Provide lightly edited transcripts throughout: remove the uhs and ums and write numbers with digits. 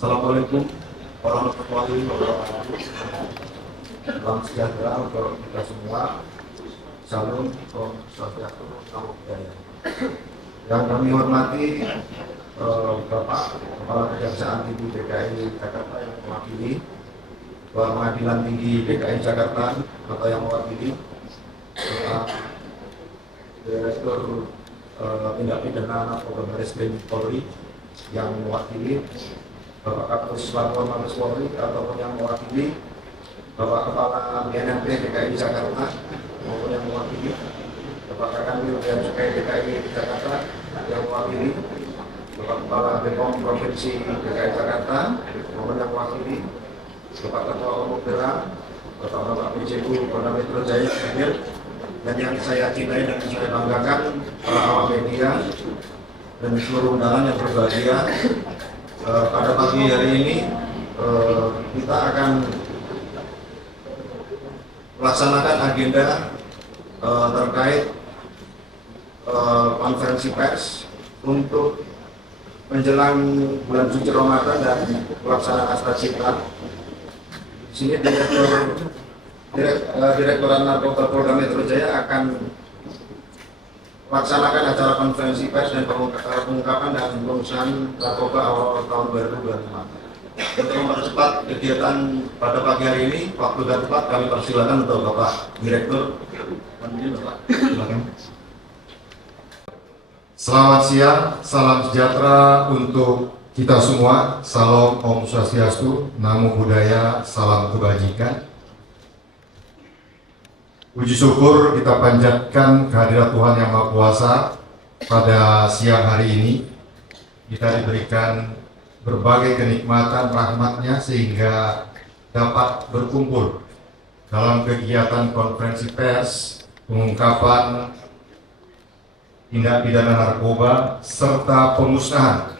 Assalamualaikum warahmatullahi wabarakatuh. Salam sejahtera untuk kita semua. Salam Om Swastiastu, Namo Buddhaya. Yang kami hormati Bapak Kepala Kejaksaan Tinggi DKI Jakarta yang mewakili, Pengadilan Tinggi DKI Jakarta atau yang mewakili, Direktur Tindak Pidana Narkoba Barreskrim Polri yang mewakili, Bapak Kapolres Labuan Mabes Polri ataupun yang mewakili, Bapak Kepala BNNP DKI Jakarta maupun yang mewakili, Bapak Kakanwil Bea Cukai DKI Jakarta yang mewakili, Bapak Kepala BPOM Provinsi DKI Jakarta maupun yang mewakili, Bapak Ketua Umum Daerah, Bapak PJU Polda Metro Jaya hadir, dan yang saya cintai dan saya banggakan para awak media dan seluruh undangan yang berbahagia. Pada pagi hari ini kita akan melaksanakan agenda terkait konferensi pers untuk menjelang bulan suci Ramadan dan pelaksanaan Astra Citra. Di sini Direktorat Narkoba Polda Metro Jaya akan melaksanakan acara konferensi pers dan pengungkapan dan pengusahaan narkoba awal tahun 2025. Untuk mempercepat kegiatan pada pagi hari ini, waktu dan tempat kami persilakan untuk Bapak Direktur. Silakan. Selamat siang, salam sejahtera untuk kita semua. Salam Om Swastiastu, Namo Buddhaya, salam kebajikan. Puji syukur kita panjatkan kehadirat Tuhan Yang Maha Kuasa pada siang hari ini. Kita diberikan berbagai kenikmatan rahmat-Nya sehingga dapat berkumpul dalam kegiatan konferensi pers, pengungkapan tindak pidana narkoba, serta pemusnahan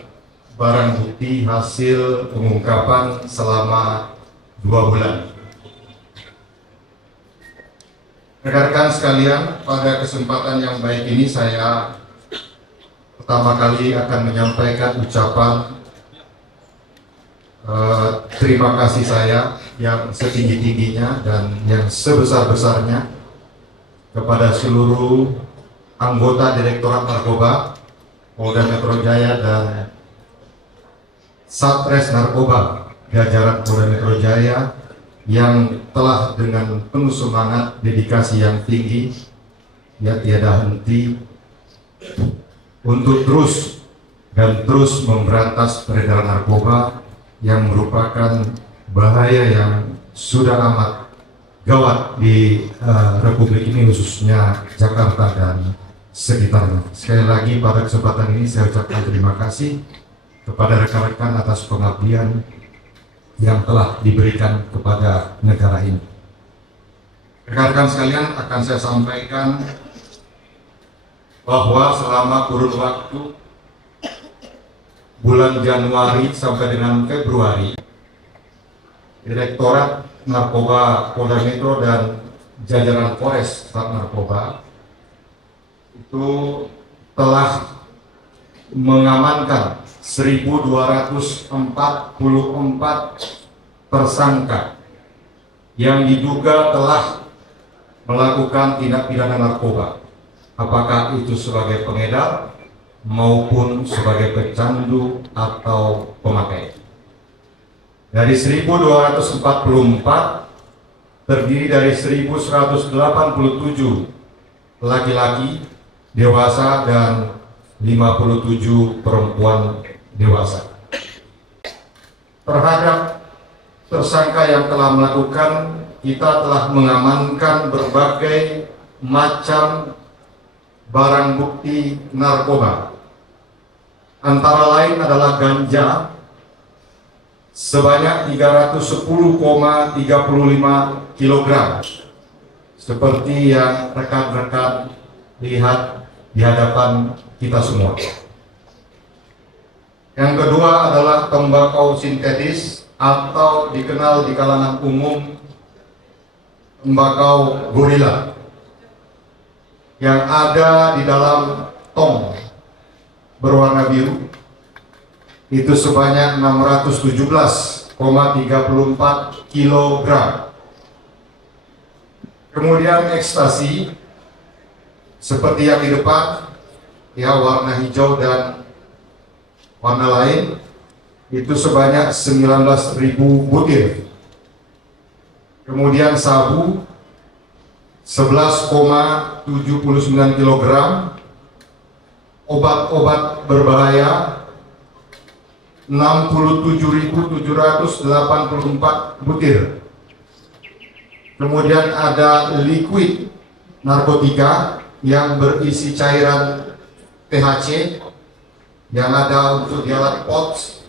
barang bukti hasil pengungkapan selama 2 bulan. Rekan-rekan sekalian, pada kesempatan yang baik ini saya pertama kali akan menyampaikan ucapan terima kasih saya yang setinggi-tingginya dan yang sebesar-besarnya kepada seluruh anggota Direktorat Narkoba Polda Metro Jaya dan Satres Narkoba jajaran Polda Metro Jaya yang telah dengan penuh semangat, dedikasi yang tinggi, ya tiada henti untuk terus memberantas peredaran narkoba yang merupakan bahaya yang sudah amat gawat di Republik ini, khususnya Jakarta dan sekitarnya. Sekali lagi pada kesempatan ini saya ucapkan terima kasih kepada rekan-rekan atas pengabdian yang telah diberikan kepada negara ini. Rekan-rekan sekalian, akan saya sampaikan bahwa selama kurun waktu bulan Januari sampai dengan Februari, Direktorat Narkoba Polda Metro dan jajaran Polres Narkoba itu telah mengamankan 1.244 tersangka yang diduga telah melakukan tindak pidana narkoba, apakah itu sebagai pengedar maupun sebagai pecandu atau pemakai. Dari 1.244 terdiri dari 1.187 laki-laki dewasa dan 57 perempuan dewasa. Terhadap tersangka yang telah melakukan, kita telah mengamankan berbagai macam barang bukti narkoba. Antara lain adalah ganja sebanyak 310,35 kg, seperti yang rekan-rekan lihat di hadapan kita semua. Yang kedua adalah tembakau sintetis atau dikenal di kalangan umum tembakau gorila yang ada di dalam tong berwarna biru itu sebanyak 617,34 kilogram. Kemudian ekstasi seperti yang di depan, ya, warna hijau dan warna lain, itu sebanyak 19.000 butir. Kemudian sabu 11,79 kilogram, obat-obat berbahaya 67.784 butir. Kemudian ada liquid narkotika yang berisi cairan THC yang ada untuk di alat POTS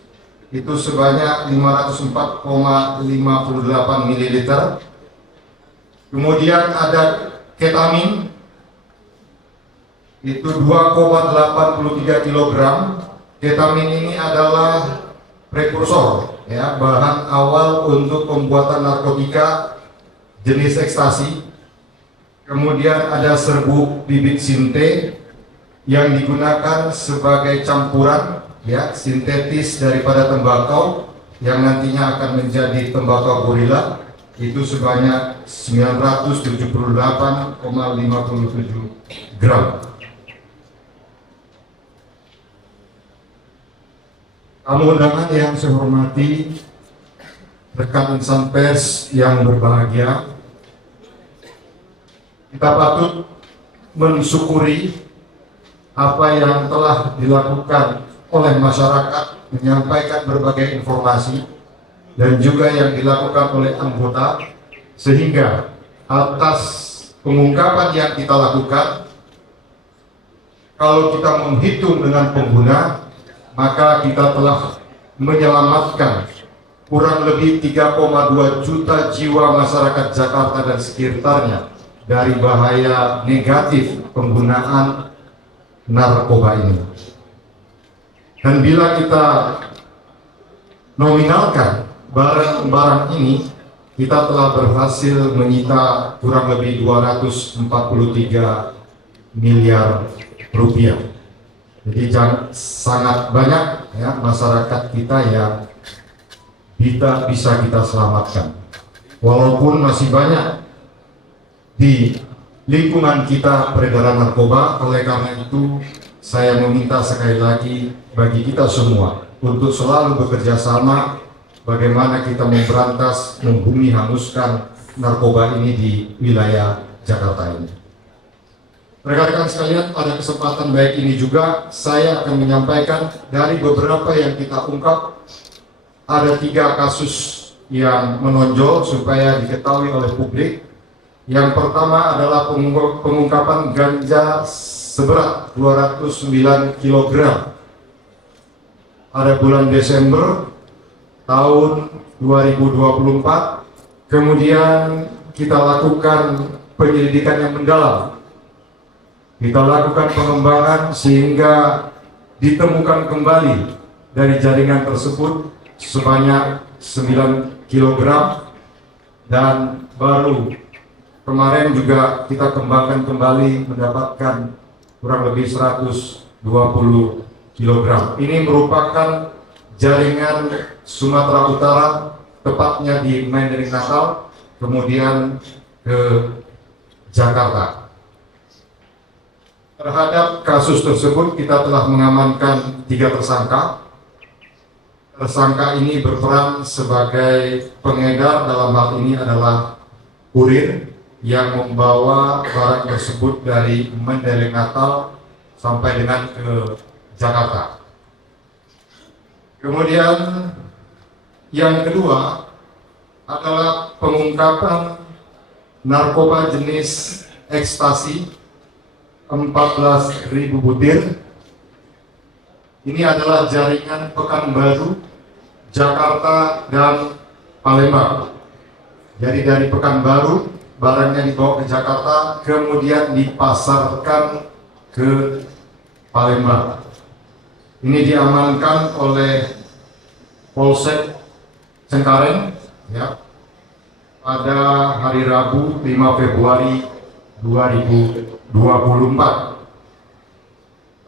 itu sebanyak 504,58 ml. Kemudian ada ketamin itu 2,83 kg. Ketamin ini adalah prekursor, ya, bahan awal untuk pembuatan narkotika jenis ekstasi. Kemudian ada serbuk bibit sinte yang digunakan sebagai campuran, ya, sintetis daripada tembakau yang nantinya akan menjadi tembakau gorila, itu sebanyak 978,57 gram. Tamu undangan yang saya hormati, rekan insan pers yang berbahagia, kita patut mensyukuri apa yang telah dilakukan oleh masyarakat, menyampaikan berbagai informasi dan juga yang dilakukan oleh anggota, sehingga atas pengungkapan yang kita lakukan, kalau kita menghitung dengan pengguna, maka kita telah menyelamatkan kurang lebih 3,2 juta jiwa masyarakat Jakarta dan sekitarnya dari bahaya negatif penggunaan narkoba ini. Dan bila kita nominalkan barang-barang ini, kita telah berhasil menyita kurang lebih 243 miliar rupiah. Jadi sangat banyak, ya, masyarakat kita yang bisa kita selamatkan. Walaupun masih banyak di lingkungan kita peredaran narkoba, oleh karena itu saya meminta sekali lagi bagi kita semua untuk selalu bekerja sama bagaimana kita memberantas, membumi hanguskan narkoba ini di wilayah Jakarta ini. Rekan-rekan sekalian, pada kesempatan baik ini juga saya akan menyampaikan dari beberapa yang kita ungkap, ada 3 kasus yang menonjol supaya diketahui oleh publik. Yang pertama adalah pengungkapan ganja seberat 209 kg pada bulan Desember tahun 2024. Kemudian kita lakukan penyelidikan yang mendalam. Kita lakukan pengembangan sehingga ditemukan kembali dari jaringan tersebut sebanyak 9 kg, dan baru kemarin juga kita kembangkan kembali mendapatkan kurang lebih 120 kg. Ini merupakan jaringan Sumatera Utara, tepatnya di Mandarin Natal, kemudian ke Jakarta. Terhadap kasus tersebut kita telah mengamankan 3 tersangka. Tersangka ini berperan sebagai pengedar, dalam hal ini adalah kurir yang membawa barang tersebut dari Mandarin Natal sampai dengan ke Jakarta. Kemudian yang kedua adalah pengungkapan narkoba jenis ekstasi 14.000 butir. Ini adalah jaringan Pekanbaru, Jakarta, dan Palembang. Jadi dari Pekanbaru barangnya dibawa ke Jakarta, kemudian dipasarkan ke Palembang. Ini diamankan oleh Polsek Cengkareng, ya, pada hari Rabu 5 Februari 2024.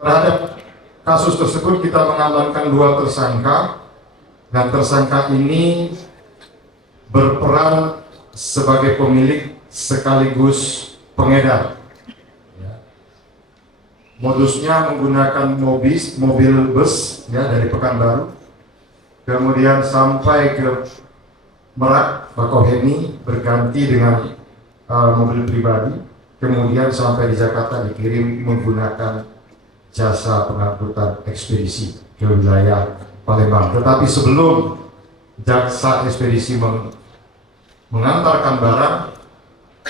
Terhadap kasus tersebut kita mengamankan 2 tersangka, dan tersangka ini berperan sebagai pemilik sekaligus pengedar. Modusnya menggunakan mobil bus ya dari Pekanbaru, kemudian sampai ke Merak, Bakauheni, berganti dengan mobil pribadi, kemudian sampai di Jakarta dikirim menggunakan jasa pengangkutan ekspedisi ke wilayah Palembang. Tetapi sebelum jaksa ekspedisi mengantarkan barang,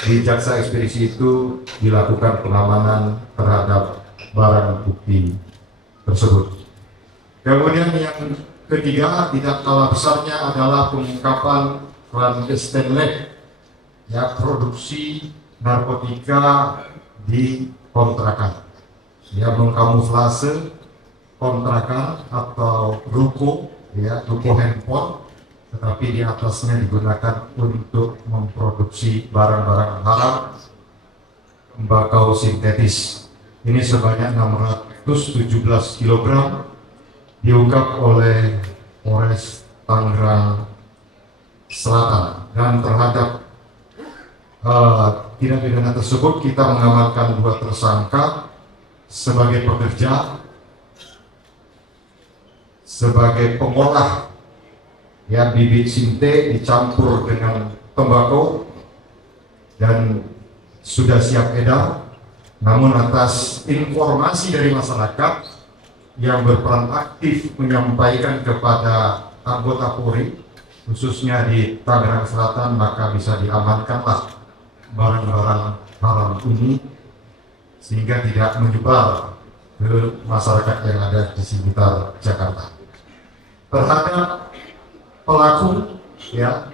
di jaksa ekspedisi itu dilakukan pengamanan terhadap barang bukti tersebut. Kemudian yang ketiga, tidak kalah besarnya adalah pengungkapan clandestine lab, ya, produksi narkotika di kontrakan, ya, mengkamuflase kontrakan atau ruko, ya, ruko handphone, tetapi di atasnya digunakan untuk memproduksi barang-barang haram, tembakau sintetis. Ini sebanyak 617 kg diungkap oleh Polres Tangerang Selatan, dan terhadap tindak pidana tersebut kita mengamankan 2 tersangka sebagai pekerja, sebagai pengolah, ya, bibit sinte dicampur dengan tembakau dan sudah siap edar. Namun atas informasi dari masyarakat yang berperan aktif menyampaikan kepada anggota Polri, khususnya di Tangerang Selatan, maka bisa diamankanlah barang-barang haram ini sehingga tidak menyebar ke masyarakat yang ada di sekitar Jakarta. Terhadap pelaku, ya,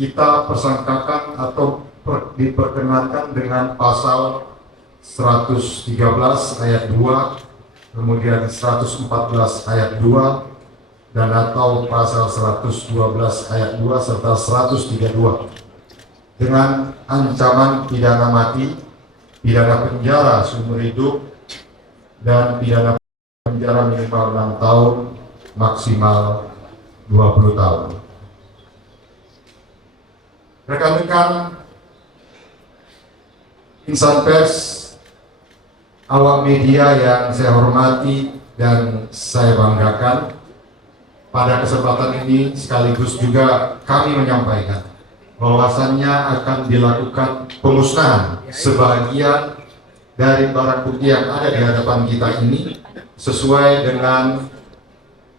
kita persangkakan atau diperkenalkan dengan pasal 113 ayat 2, kemudian 114 ayat 2, dan atau pasal 112 ayat 2 serta 132 dengan ancaman pidana mati, pidana penjara seumur hidup, dan pidana penjara minimal 6 tahun, maksimal 20 tahun. Rekan-rekan insan pers, awak media yang saya hormati dan saya banggakan, pada kesempatan ini sekaligus juga kami menyampaikan bahwasannya akan dilakukan pemusnahan sebagian dari barang bukti yang ada di hadapan kita ini sesuai dengan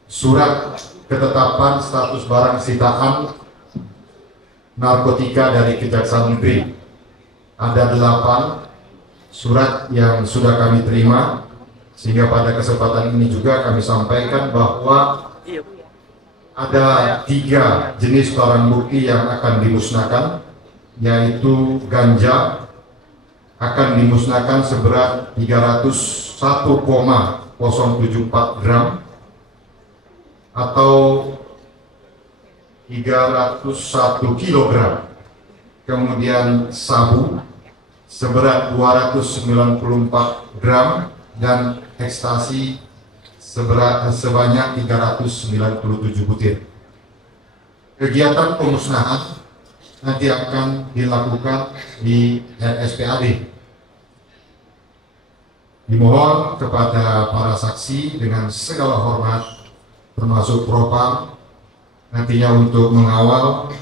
surat ketetapan status barang sitaan narkotika dari Kejaksaan Negeri. Ada 8 surat yang sudah kami terima, sehingga pada kesempatan ini juga kami sampaikan bahwa ada 3 jenis barang bukti yang akan dimusnahkan, yaitu ganja akan dimusnahkan seberat 301,074 gram atau 301 kilogram. Kemudian sabu seberat 294 gram dan ekstasi sebanyak 397 butir. Kegiatan pemusnahan nanti akan dilakukan di RSPAD. Dimohon kepada para saksi dengan segala hormat, termasuk propam, nantinya untuk mengawal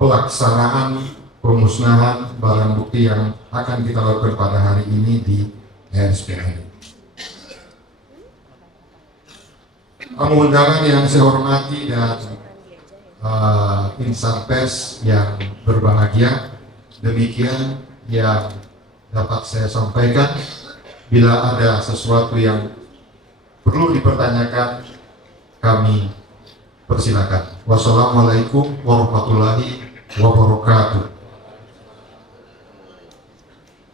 pelaksanaan pemusnahan barang bukti yang akan kita lakukan pada hari ini di RSPAD. Tamu undangan yang saya hormati dan insan pers yang berbahagia, demikian yang dapat saya sampaikan. Bila ada sesuatu yang perlu dipertanyakan, kami persilakan. Wassalamualaikum warahmatullahi wabarakatuh.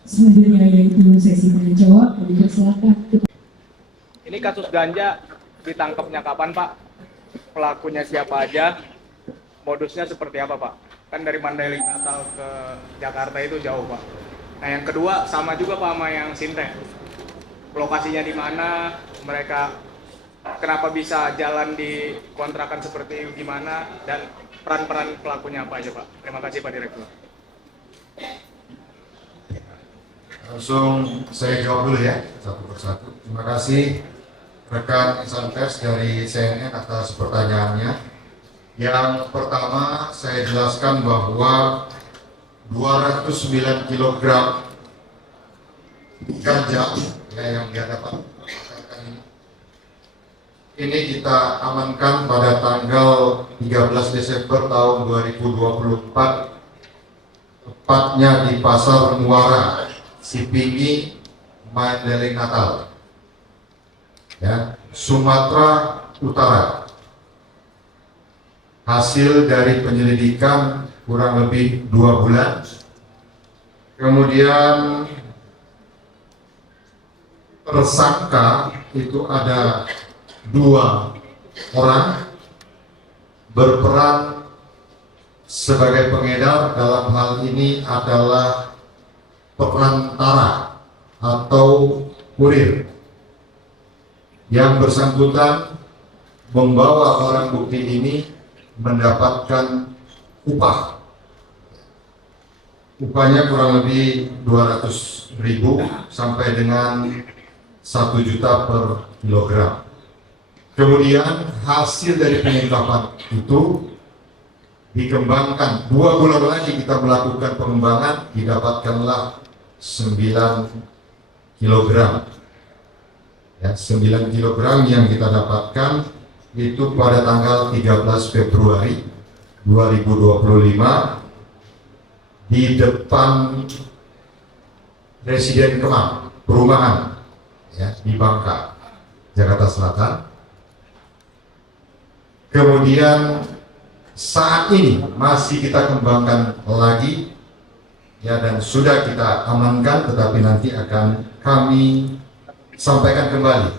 Selanjutnya yaitu sesi tanya jawab, kami persilakan. Ini kasus ganja ditangkapnya kapan, Pak? Pelakunya siapa aja? Modusnya seperti apa, Pak? Kan dari Mandalika ke Jakarta itu jauh, Pak. Nah, yang kedua sama juga Pak sama yang Sinte. Lokasinya di mana? mereka kenapa bisa jalan di kontrakan seperti itu gimana, dan peran-peran pelakunya apa aja Pak? Terima kasih Pak Direktur. Langsung saya jawab dulu ya, satu persatu. Terima kasih rekan insan pers dari CNN atas pertanyaannya. Yang pertama, saya jelaskan bahwa 209 kg ganja ya, yang dia dapat ini kita amankan pada tanggal 13 Desember tahun 2024, tepatnya di Pasar Muara Sipingi, Mandailing Natal, ya, Sumatera Utara. Hasil dari penyelidikan kurang lebih 2 bulan. Kemudian tersangka itu ada 2 orang berperan sebagai pengedar. Dalam hal ini adalah perantara atau kurir. Yang bersangkutan membawa barang bukti ini mendapatkan upah. Upahnya kurang lebih 200.000 sampai dengan 1 juta per kilogram. Kemudian hasil dari pengungkapan itu dikembangkan. 2 bulan lagi kita melakukan pengembangan, didapatkanlah 9 kilogram. Ya, 9 kilogram yang kita dapatkan itu pada tanggal 13 Februari 2025 di depan Residen Kemang perumahan ya, di Bangka, Jakarta Selatan. Kemudian saat ini masih kita kembangkan lagi ya, dan sudah kita amankan, tetapi nanti akan kami sampaikan kembali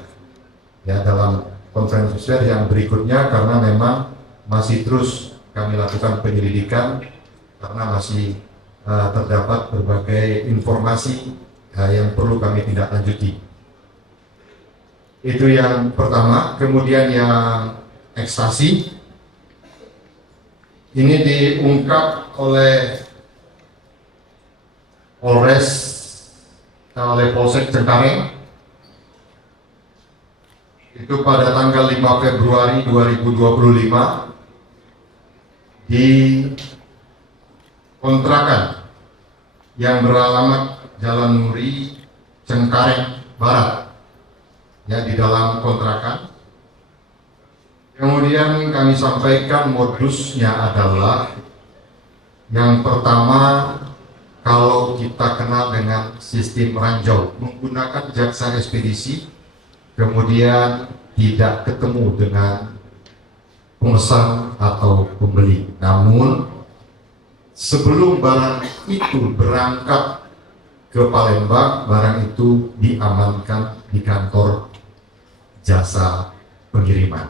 ya dalam konferensi pers yang berikutnya, karena memang masih terus kami lakukan penyelidikan karena masih terdapat berbagai informasi yang perlu kami tindak lanjuti. Itu yang pertama. Kemudian yang ekstasi ini diungkap oleh Polsek Cengkareng itu pada tanggal 5 Februari 2025 di kontrakan yang beralamat Jalan Muri, Cengkareng Barat ya, di dalam kontrakan. Kemudian kami sampaikan modusnya adalah yang pertama, kalau kita kenal dengan sistem ranjau, menggunakan jasa ekspedisi, kemudian tidak ketemu dengan pemesan atau pembeli. Namun sebelum barang itu berangkat ke Palembang, barang itu diamankan di kantor jasa pengiriman.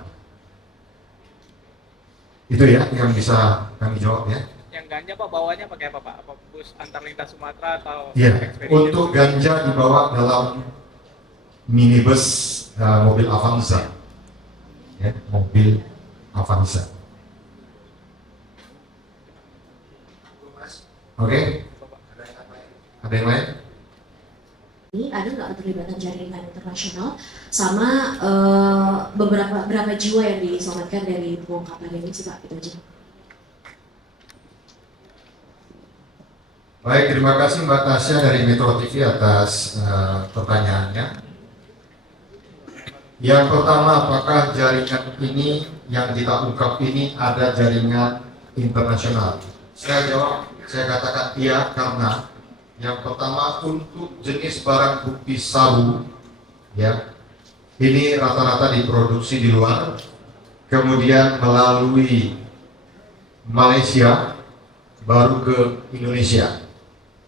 Itu ya yang bisa kami jawab ya. Yang ganja Pak bawanya pakai apa Pak? Apa bus antar lintas Sumatera atau Ya, ekspedisi? untuk ganja dibawa dalam minibus mobil Avanza, ya, mobil Avanza. Oke, ada yang lain? Ini ada nggak keterlibatan jaringan internasional sama berapa jiwa yang diselamatkan dari pengungkapan ini sih Pak? Itu aja. Baik, terima kasih Mbak Tasya dari Metro TV atas pertanyaannya. Yang pertama, apakah jaringan ini yang kita ungkap ini ada jaringan internasional? Saya jawab, saya katakan iya, karena yang pertama untuk jenis barang bukti sabu ya, ini rata-rata diproduksi di luar, kemudian melalui Malaysia baru ke Indonesia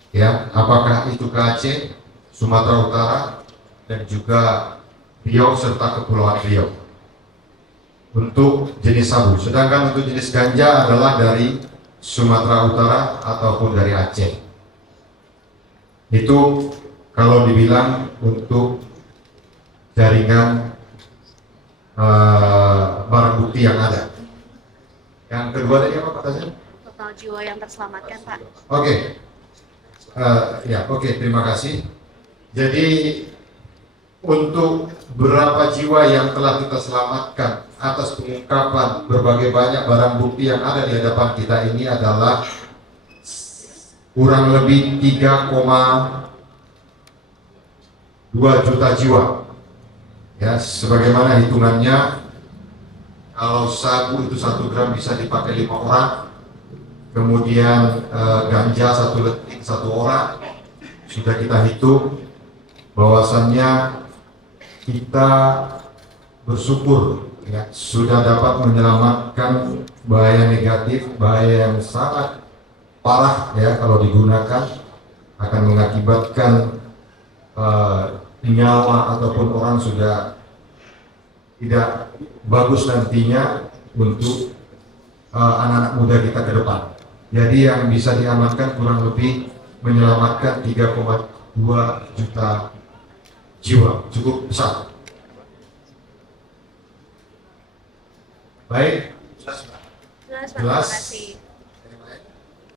ya, apakah itu ke Aceh, Sumatera Utara, dan juga Riau serta Kepulauan Riau untuk jenis sabu. Sedangkan untuk jenis ganja adalah dari Sumatera Utara ataupun dari Aceh. Itu kalau dibilang untuk jaringan barang bukti yang ada. Yang kedua tadi apa katanya? Total jiwa yang terselamatkan, Pak. Oke. Oke, terima kasih. Jadi untuk berapa jiwa yang telah kita selamatkan atas pengungkapan berbagai banyak barang bukti yang ada di hadapan kita ini adalah kurang lebih 3,2 juta jiwa. Ya, sebagaimana hitungannya, kalau sabu itu 1 gram bisa dipakai 5 orang, kemudian ganja 1 letik 1 orang, sudah kita hitung bahwasannya kita bersyukur ya sudah dapat menyelamatkan bahaya negatif, bahaya yang sangat parah ya kalau digunakan akan mengakibatkan nyawa ataupun orang sudah tidak bagus nantinya untuk anak-anak muda kita ke depan. Jadi yang bisa diamankan kurang lebih menyelamatkan 3,2 juta jiwa, cukup besar. Baik, Jelas, Pak. Jelas. Terima kasih.